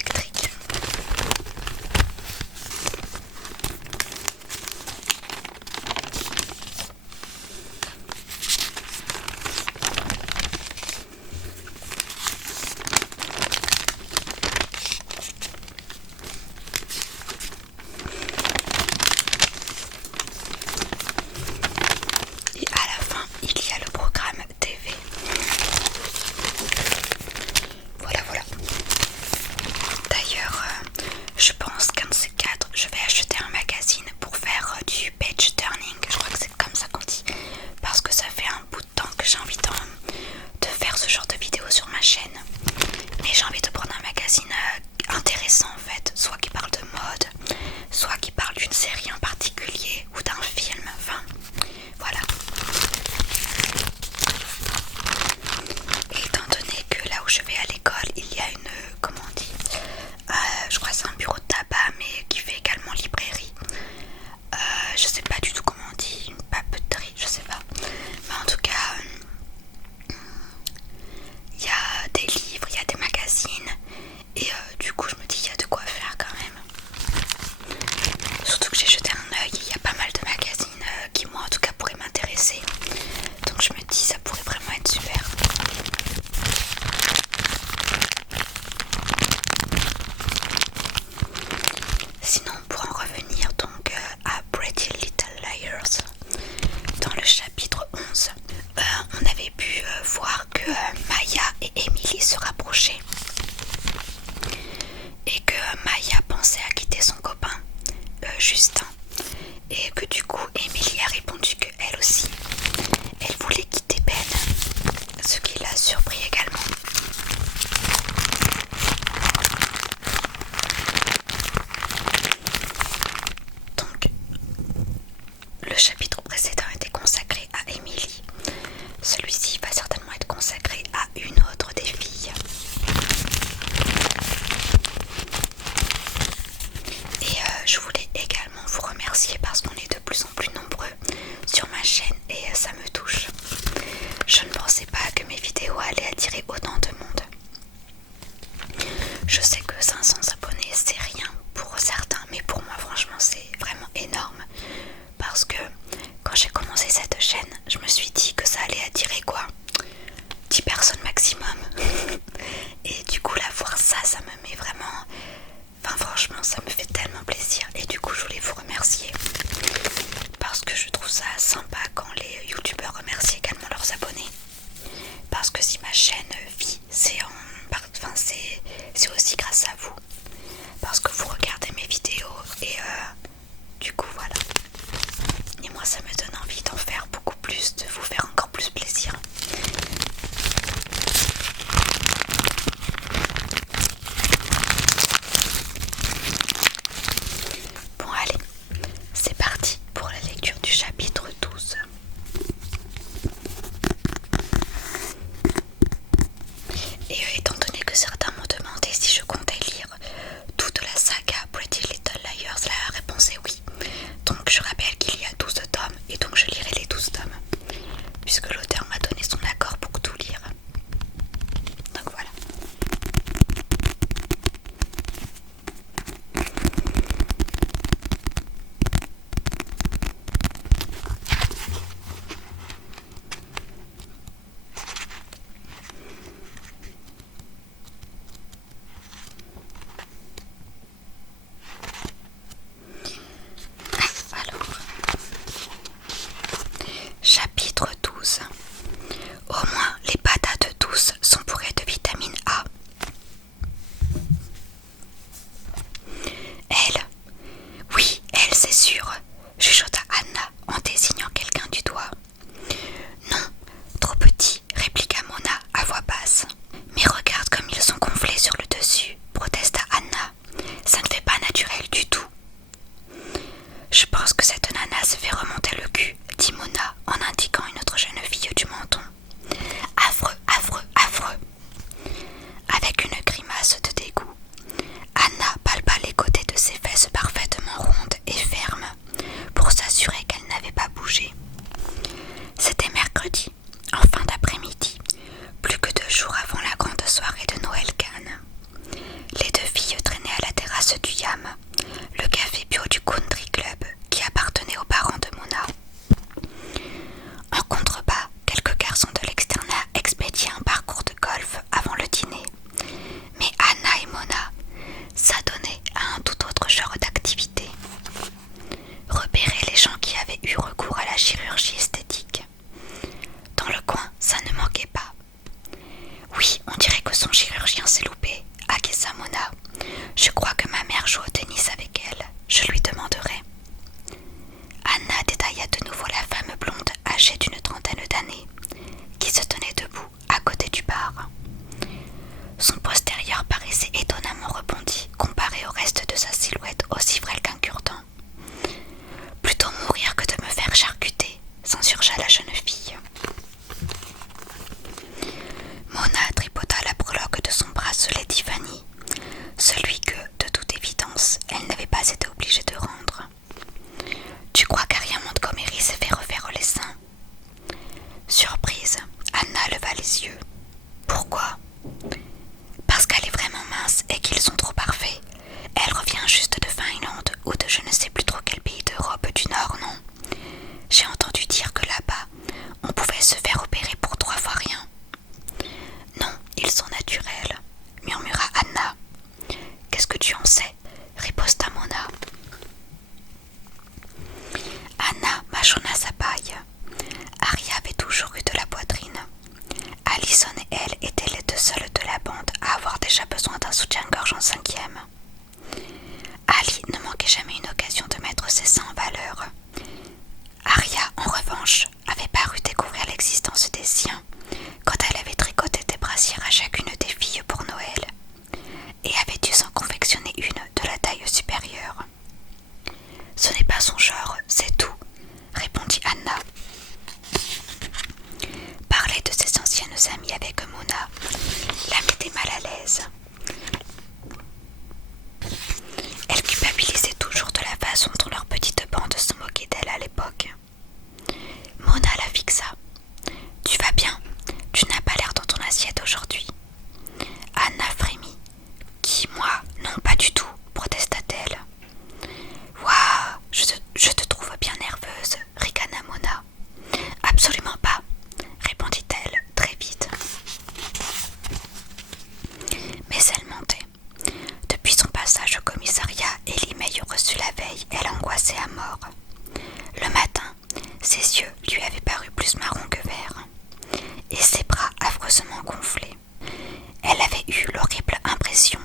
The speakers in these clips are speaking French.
électrique. Et à la fin, il y a le programme TV. Voilà, voilà. D'ailleurs, je pense qu'un de ces quatre, je vais acheter un magazine pour faire du page turning. Je crois que c'est comme ça qu'on dit. Parce que ça fait un bout de temps que j'ai envie de faire ce genre de vidéo sur ma chaîne. Mais j'ai envie de prendre un magazine intéressant en fait. Soit qui parle de mode, soit qui parle d'une série en particulier ou d'un film. Enfin, voilà. Et étant donné que là où je vais à l'école, il y a une, comment on dit, je crois que c'est un bureau de tabac mais qui fait également librairie. Je sais pas du tout comment on dit, une papeterie, je sais pas. Mais en tout cas, il y a des livres, il y a des magazines. Et du coup je me dis il y a de quoi faire quand même. Surtout que j'ai jeté un œil, il y a pas mal de magazines qui moi en tout cas pourraient m'intéresser. Donc je me dis ça pourrait vraiment être super. Sinon pour en revenir donc à Pretty Little Liars, dans le chapitre 11, on avait pu voir que Maya et Emily se rapprochaient. Et que Maya pensait à quitter son copain, Justin. Et que du coup Emily a répondu qu'elle aussi, elle voulait quitter Ben. Ce qui l'a surpris également. Donc, le chapitre précédent était consacré à Emily. Celui-ci va certainement être consacré à une autre des filles. Et je voulais également vous remercier parce qu'on est de plus en plus nombreux sur ma chaîne et ça me touche. Je ne pensais pas que mes vidéos allaient attirer autant de monde. Je sais que 500 abonnés c'est rien pour certains, mais pour moi franchement c'est vraiment énorme. Parce que quand j'ai commencé cette chaîne, je me suis dit que ça allait attirer quoi, 10 personnes maximum. Et du coup là voir ça, ça me met vraiment... Enfin franchement ça me fait tellement plaisir. Et du coup je voulais vous remercier. Parce que je trouve ça sympa quand les youtubeurs remercient également leurs abonnés. Parce que si ma chaîne vit, c'est aussi grâce à vous. Parce que vous regardez mes vidéos et du coup voilà. Et moi ça me donne envie d'en faire beaucoup plus, de vous faire encore plus plaisir. Bon allez, terrasse du Yam, le café bio du Country Club qui appartenait aux parents de Mona. En contrebas, quelques garçons de l'externat expédiaient un parcours de golf avant le dîner. Mais Anna et Mona s'adonnaient à un tout autre genre d'activité. Repérer les gens qui avaient eu recours à la chirurgie esthétique. Dans le coin, ça ne manquait pas. Oui, on dirait que son chirurgien s'est loupé, acquiesça Mona. Je crois que ma mère joue au tennis avec elle. Je lui demanderai. Anna détailla de nouveau la femme blonde âgée d'une trentaine d'années, qui se tenait debout à côté du bar. Son postérieur paraissait étonnamment rebondi comparé au reste de sa silhouette aussi frêle qu'un cure-dent. Plutôt mourir que de me faire charcuter, s'insurgea la jeune fille. Mona tripota la breloque de son bracelet Tiffany, celui que, de toute évidence, elle n'avait pas été obligée de rendre. Tu crois qu'Aria Montgomery s'est fait refaire les seins? Surprise, Anna leva les yeux. Pourquoi? Parce qu'elle est vraiment mince et qu'ils sont trop parfaits. Elle revient juste de Finlande ou de je ne sais plus trop quel pays d'Europe du Nord, non? J'ai entendu dire que là-bas, on pouvait se faire opérer pour 3 fois rien. Non, ils sont naturels, murmura Anna. Qu'est-ce que tu en sais? Riposta Mona. Anna mâchonna sa paille. Aria avait toujours eu de la poitrine. Allison et elle étaient les deux seules de la bande à avoir déjà besoin d'un soutien-gorge en 5e. Ali ne manquait jamais une occasion de mettre ses seins en valeur. Aria, en revanche, avait paru découvrir l'existence des siens quand elle avait tricoté des brassières à chacune des filles pour Noël et avait dû s'en confectionner une de la taille supérieure. Ce n'est pas son genre, c'est tout, répondit Anna. Parler de ses anciennes amies avec Mona la mettait mal à l'aise. Elle culpabilisait toujours de la façon dont leur petite bande se moquait d'elle à l'époque. Mona la fixa. Tu vas bien? Tu n'as pas l'air dans ton assiette aujourd'hui. Anna frémit. Qui, moi? Non, pas du tout, protesta-t-elle. Waouh, je te trouve bien nerveuse, ricana Mona. Absolument pas, répondit-elle très vite. Mais elle mentait. Depuis son passage au commissariat et l'email reçu la veille, elle angoissait à mort. Le matin, ses yeux lui avaient paru plus marrons que verts, et ses bras affreusement gonflés. Elle avait eu l'horrible impression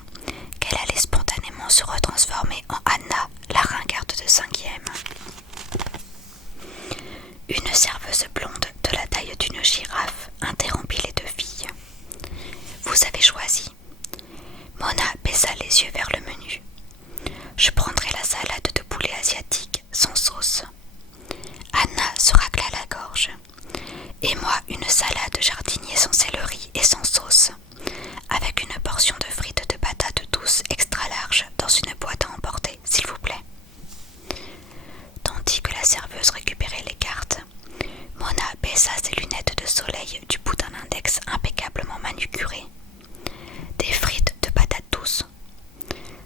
qu'elle allait spontanément se retransformer en Anna, la ringarde de 5e. Une serveuse blonde de la taille d'une girafe interrompit les deux filles. Vous avez choisi. Mona baissa les yeux vers le menu. Je prendrai la salade de poulet asiatique sans sauce. Anna se racla la gorge. Et moi une salade jardinier sans céleri et sans sauce, avec une portion de frites de patates douces extra large dans une boîte à emporter, s'il vous plaît. Tandis que la serveuse récupérait les cartes, Mona baissa ses lunettes de soleil du bout d'un index impeccablement manucuré. Des frites de patates douces.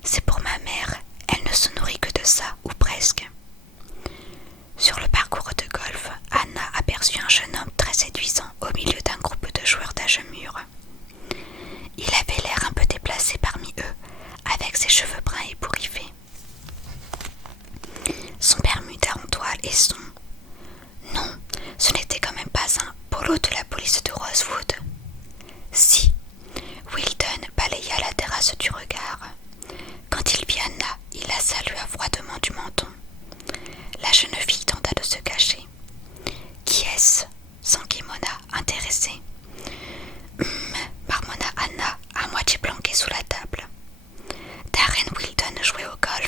C'est pour ma mère, elle ne se nourrit que de ça, ou presque. Sur le parcours de golf, Anna aperçut un jeune homme très séduisant au milieu d'un groupe de joueurs d'âge mûr. Il avait l'air un peu déplacé parmi eux, avec ses cheveux bruns ébouriffés. Son bermuda en toile et son... Non, ce n'était quand même pas un polo de la police de Rosewood. Si, Wilton balaya la terrasse du regard. Quand il vit Anna, il la salua froidement du menton. La jeune fille tenta de se cacher. Qui est-ce? S'enquit Mona, intéressée. Marmonna Anna, à moitié planquée sous la table. Darren Wilton jouait au golf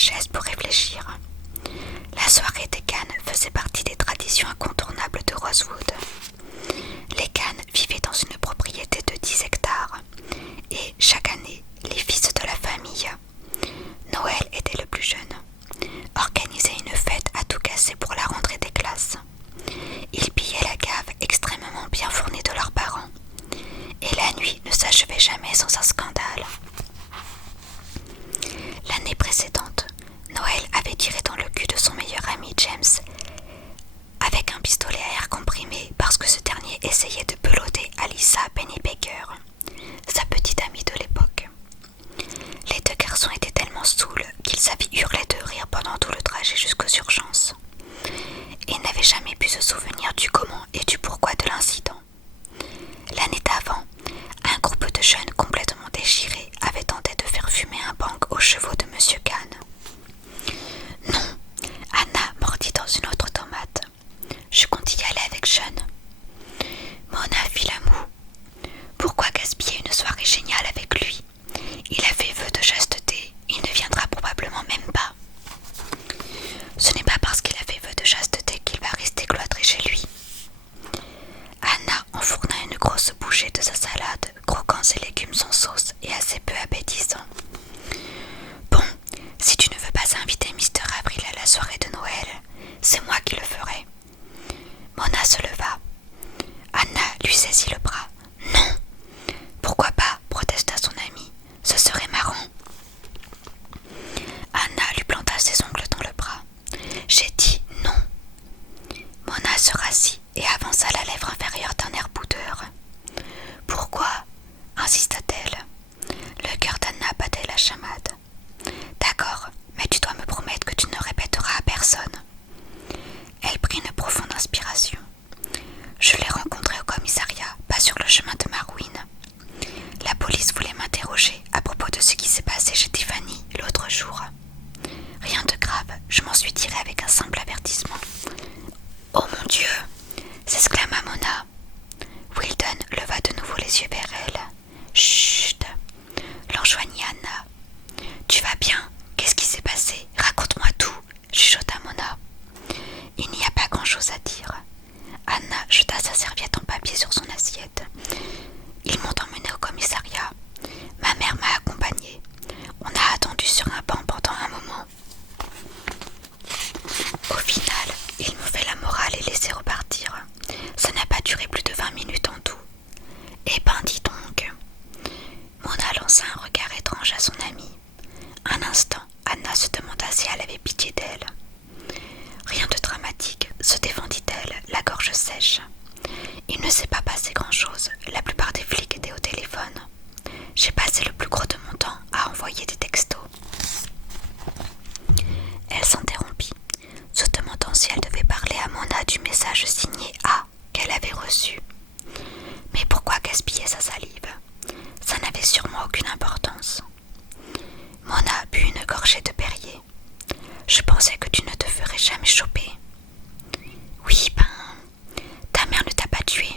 chaise pour réfléchir. La soirée des Cannes faisait partie des traditions incontournables de Rosewood. Les Cannes vivaient dans une propriété de 10 hectares et chaque année, les fils de la famille, Noël était le plus jeune, organisaient une fête à tout casser pour la rentrée des classes. Ils pillaient la cave extrêmement bien fournie de leurs parents et la nuit ne s'achevait jamais sans un scandale. L'année précédente, Noël avait tiré dans le cul de son meilleur ami James avec un pistolet à air comprimé parce que ce dernier essayait de peloter Alyssa Pennybaker, sa petite amie de l'époque. Les deux garçons étaient tellement saouls qu'ils avaient hurlé de rire pendant tout le trajet jusqu'aux urgences et n'avaient jamais pu se souvenir du comment et du pourquoi de l'incident. L'année d'avant, un groupe de jeunes complètement déchirés avait tenté de faire fumer un banc aux chevaux de Monsieur Kahn. Non, Anna mordit dans une autre tomate. Je compte y aller avec Sean. Mona fit la moue. Pourquoi gaspiller une soirée géniale avec lui? Il a fait vœu de chasteté, il ne viendra probablement même pas. Ce n'est pas parce qu'il a fait vœu de chasteté qu'il va rester cloîtré chez lui. Anna enfourna une grosse bouchée de sa salade, croquant ses légumes sans sauce et assez peu appétissant. Bon, si tu ne veux pas inviter Mr. Avril à la soirée de Noël, c'est moi qui le ferai. Mona se leva. Anna lui saisit le bras. Non. Pourquoi pas, protesta son ami. Ce serait marrant. Anna lui planta ses ongles dans le bras. J'ai dit non. Mona se rassit et avança la lèvre inférieure d'un air boudeur. Pourquoi? Insista-t-elle. Le cœur d'Anna battait la chamade. D'accord, mais tu dois me promettre que tu ne répéteras à personne. Elle prit une profonde inspiration. Je l'ai rencontré au commissariat, pas sur le chemin de ma ruine. La police voulait m'interroger à propos de ce qui s'est passé chez Tiffany l'autre jour. Rien de grave, je m'en suis tirée avec un simple avertissement. Oh mon Dieu! S'exclama Mona. Wilden leva de nouveau les yeux vers elle. Chut! L'enjoignit Anna. Tu vas bien? Qu'est-ce qui s'est passé? Raconte-moi tout, chuchota Mona. Il n'y a pas grand-chose à dire. Anna jeta sa serviette en papier sur son assiette. Ils m'ont emmenée au commissariat. Ma mère m'a accompagnée. On a attendu sur un banc pendant un moment. Au final, ils m'ont fait la morale et laissé repartir. Ça n'a pas duré plus de 20 minutes en tout. Eh ben, dis donc. Mona lança un regard étrange à son amie. Un instant, Anna se demanda si elle avait pitié d'elle. Rien de dramatique, se défendit-elle, la gorge sèche. Il ne s'est pas passé grand-chose, la plupart des flics étaient au téléphone. J'ai passé le plus gros de mon temps à envoyer des textos. Elle s'interrompit, se demandant si elle devait parler à Mona du message signé A qu'elle avait reçu. Mais pourquoi gaspiller sa salive? Ça n'avait sûrement aucune importance. Mona but une gorgée de Perrier. Je pensais que tu ne te ferais jamais choper. Oui, ta mère ne t'a pas tué.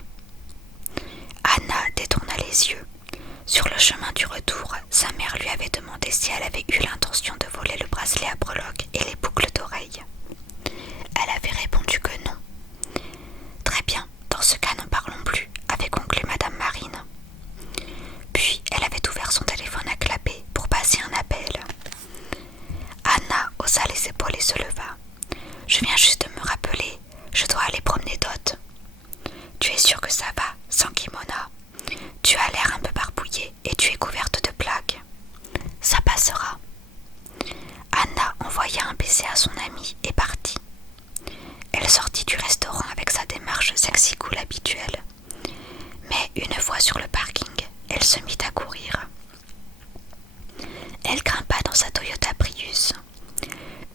Anna détourna les yeux. Sur le chemin du retour, sa mère lui avait demandé si elle avait eu l'intention de voler le bracelet à breloques et les boucles d'oreilles. Elle avait répondu que non. Très bien, dans ce cas n'en parlons plus, avait conclu Madame Marine. Puis elle avait ouvert son téléphone à clapper pour passer un appel. Anna haussa les épaules et se leva. Je viens juste de me rappeler, je dois aller promener Dot. Tu es sûre que ça va, sans kimono? Tu as l'air un peu barbouillée et tu es couverte de plaques. Ça passera. Anna envoya un baiser à son amie et partit. Elle sortit du restaurant avec sa démarche sexy cool habituelle. Mais une fois sur le parking, elle se mit à courir. Elle grimpa dans sa Toyota Prius,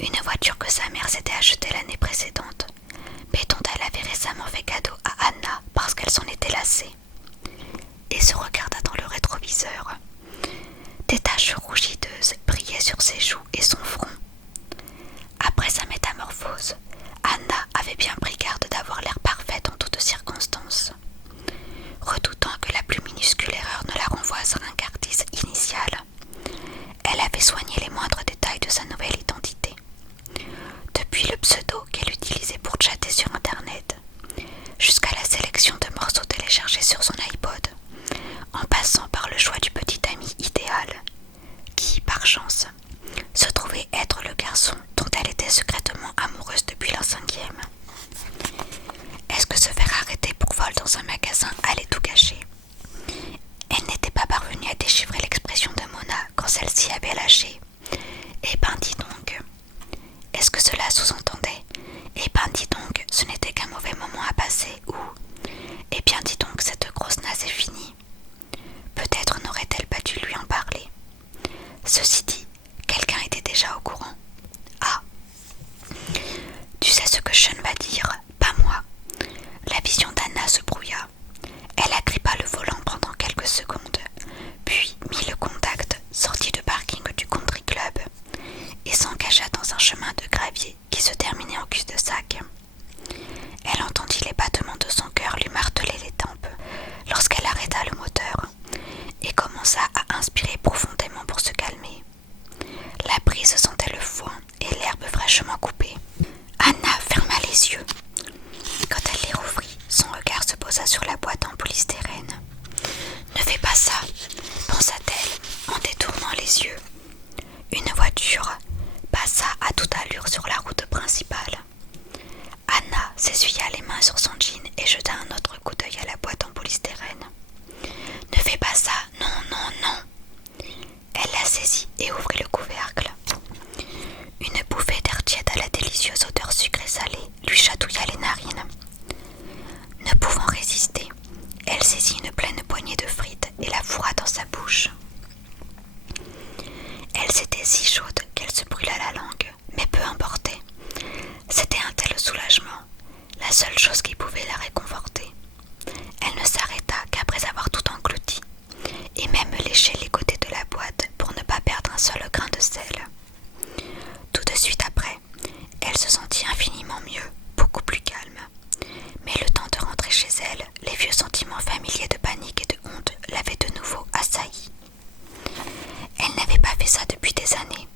une voiture que sa mère s'était achetée l'année précédente, mais dont elle avait récemment fait cadeau à Anna parce qu'elle s'en était lassée, et se regarda dans le rétroviseur. Des taches rougideuses brillaient sur ses joues et son front. Après sa métamorphose, Anna avait bien pris garde d'avoir l'air parfaite en toutes circonstances. Redoutant que la plus minuscule erreur ne la renvoie à sa ringardise initiale, elle avait soigné les moindres détails de sa nouvelle identité déjà au courant. Ah, tu sais ce que Sean va dire, pas moi. La vision d'Anna se brouilla. Elle agrippa le volant pendant quelques secondes, puis mit le contact, sortit du parking du country club et s'engagea dans un chemin de gravier qui se terminait en cul-de-sac. Elle entendit les battements de son cœur lui marteler les tempes lorsqu'elle arrêta le moteur et commença à inspirer profondément pour se calmer. La brise sentait le foin et l'herbe fraîchement coupée. Anna ferma les yeux. Quand elle les rouvrit, son regard se posa sur la boîte en polystyrène. « Ne fais pas ça, pensa-t-elle en détournant les yeux. Une voiture passa à toute allure sur la route principale. Anna s'essuya les mains sur son jean et jeta un autre coup d'œil à la boîte en polystyrène. « Ne fais pas ça, non, non, non !» Elle la saisit et ouvrit le couvercle. Une bouffée d'air tiède à la délicieuse odeur sucrée-salée lui chatouilla les narines. Ne pouvant résister, elle saisit une pleine poignée de frites et la fourra dans sa bouche. Elle était si chaude qu'elle se brûla la langue, mais peu importait. C'était un tel soulagement, la seule chose qui pouvait la réconforter. Elle ne s'arrêta qu'après avoir tout englouti, et même léché les côtés de la boîte pour ne pas perdre un seul grain de sel. Tout de suite après, elle se sentit infiniment mieux, beaucoup plus calme. Mais le temps de rentrer chez elle, les vieux sentiments familiers de panique et de honte l'avaient de nouveau assaillie. Elle n'avait pas fait ça depuis des années,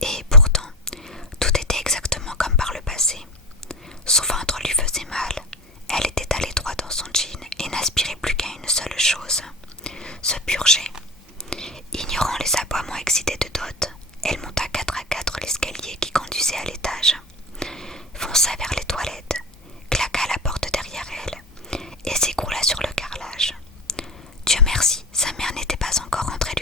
et pourtant, tout était exactement comme par le passé. Son ventre lui faisait mal, elle était allée droit dans son jean et n'aspirait plus qu'à une seule chose, se purger. Ignorant les aboiements excités de Dot, elle monta 4 à 4 l'escalier qui conduisait à l'étage, fonça vers les toilettes, claqua la porte derrière elle et s'écroula sur le carrelage. Dieu merci, sa mère n'était pas encore rentrée